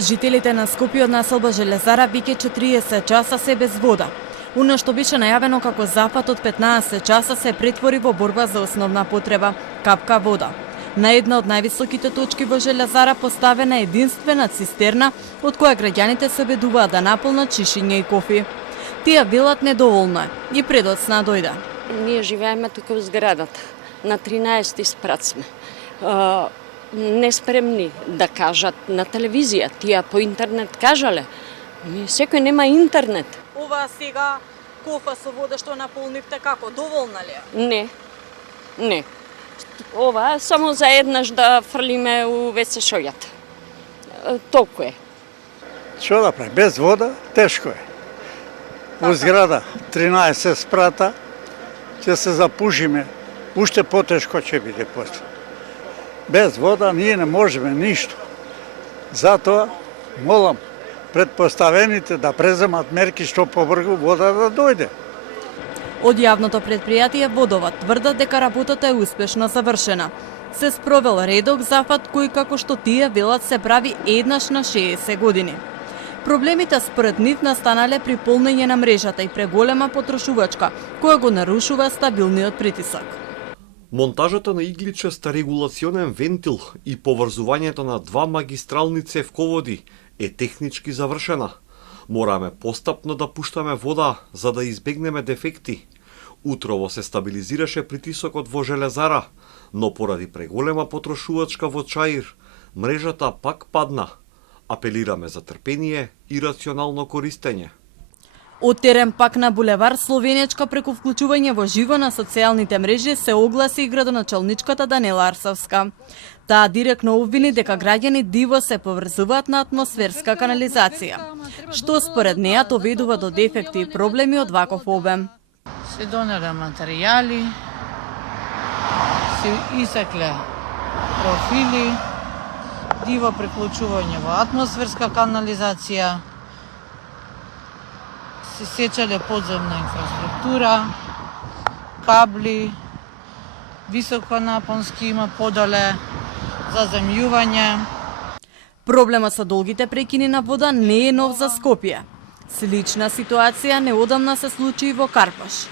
Жителите на Скопје од населба Железара веќе 40 часа се без вода. Оно што беше најавено како запад од 15 часа се претвори во борба за основна потреба – капка вода. На една од највисоките точки во Железара поставена единствена цистерна од која граѓаните се обидуваат да наполнат чишиња и кофи. Тие велат недоволно е и предоцна дојде. Ние живееме тука во зградата. На 13 спрат сме. Неспремни да кажат на телевизија, тие по интернет кажале. Секој нема интернет. Ова сега кофа со вода што наполнивте како, доволна ли е? Не. Ова само за еднаш да фрлиме у WC шојата. Толку е. Што да прави? Без вода тешко е. Во зграда 13 спрата ќе се запушиме. Уште потешко ќе биде после. Без вода ние не можеме ништо. Затоа молам предпоставените да преземат мерки што побрзо вода да дојде. Од јавното предпријатие Водовод тврдат дека работата е успешно завршена. Се спровел редок зафат кој како што тие велат се прави еднаш на 60 години. Проблемите според нив настанале при полнење на мрежата и преголема потрошувачка, која го нарушува стабилниот притисок. Монтажата на игличест регулационен вентил и поврзувањето на два магистрални цевководи е технички завршена. Мораме постапно да пуштаме вода за да избегнеме дефекти. Утрово се стабилизираше притисокот во Железара, но поради преголема потрошувачка во Чаир, мрежата пак падна. Апелираме за трпение и рационално користење. Од терен пак на булевар Словенечка преку вклучување во живо на социјалните мрежи се огласи и градоначалничката Данела Арсовска. Таа директно обвини дека граѓани диво се поврзуваат на атмосферска канализација, што според неа доведува до дефекти и проблеми од ваков обем. Се донере материјали, се исекле профили, диво приклучување во атмосферска канализација, се сечале подземна инфраструктура, кабли, високонапонски има подоле, заземјување. Проблемот со долгите прекини на вода не е нов за Скопје. Слична ситуација неодамна се случи и во Карпаш.